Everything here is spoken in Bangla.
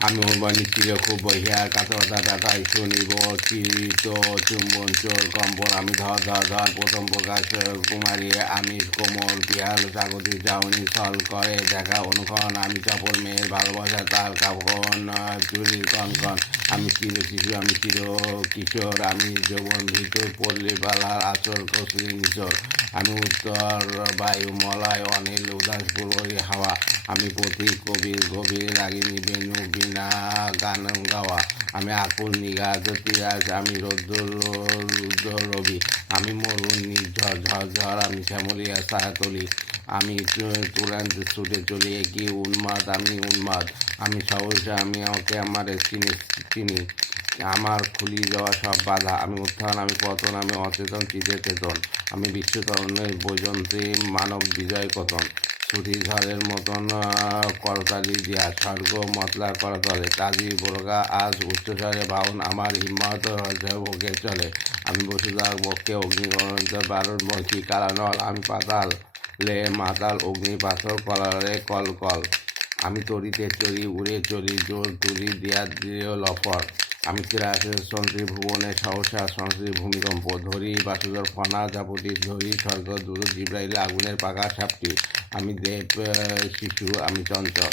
আমি নিশ্চিত খুব বহিয়া কাতরতা টাটাই শুনিব চিরিত চুম্বন চোর কম্পন আমি ধর ধর ধর প্রথম প্রকাশ কুমারী আমি কোমল পিয়াল জাগতিক যাওনি ছল করে দেখা অনুক্ষণ আমি চপল মেয়ের ভালোবাসা তার কাপন চুরির কনকন আমি চির শিশু আমি চির কিশোর আমি যৌবন ভিতর পল্লী বালার আচর কসলিং চোর আমি উত্তর বায়ু মলয় অনিল উদাস পূর্বী হাওয়া আমি পথিক কবির গভীর রাগিনী বেনু বিনা গান গাওয়া আমি আকুল নিগাজ তিরাজ আমি রুদ্র রবি আমি মরুণ নির্ঝর ঝরঝর আমি শ্যামলিয়া ছায়াতলি আমি তুরান্ত ছুটে চলি কি উন্মাদ আমি উন্মাদ আমি সহসা আমি আমাকে আমার চিনি আমার খুলি যাওয়া সব বাধা আমি উত্থান আমি পতন আমি অচেতন চিতে চেতন আমি বিশ্বতরণের বৈজন্ত্রী মানব বিজয় কতন ছুটি ঝড়ের মতন করতালি দিয়া স্বর্গ মতলা করতলে কাজী বোরগা আজ উচ্চস্বরে বাউন আমার হিম্মত বুকে চলে আমি বসুধার বক্ষে অগ্নিগণন্ত বারুণ বংশী কালানল আমি পাতাল লে মাতাল অগ্নি পাথর কলারে কল কল আমি তরিতে চড়ি উড়ে চলি জোর তুলি দিয়া দিও লফর আমি চিরাশন্ত্রী ভুবনে সহসা সংস্কৃতি ভূমিকম্প ধরি বাসুদর ফনা জাপটি ধরি স্বর্গ দূর জিব্রাইলে আগুনের পাকা সাপটি আমি দেব শিশু আমি চঞ্চল।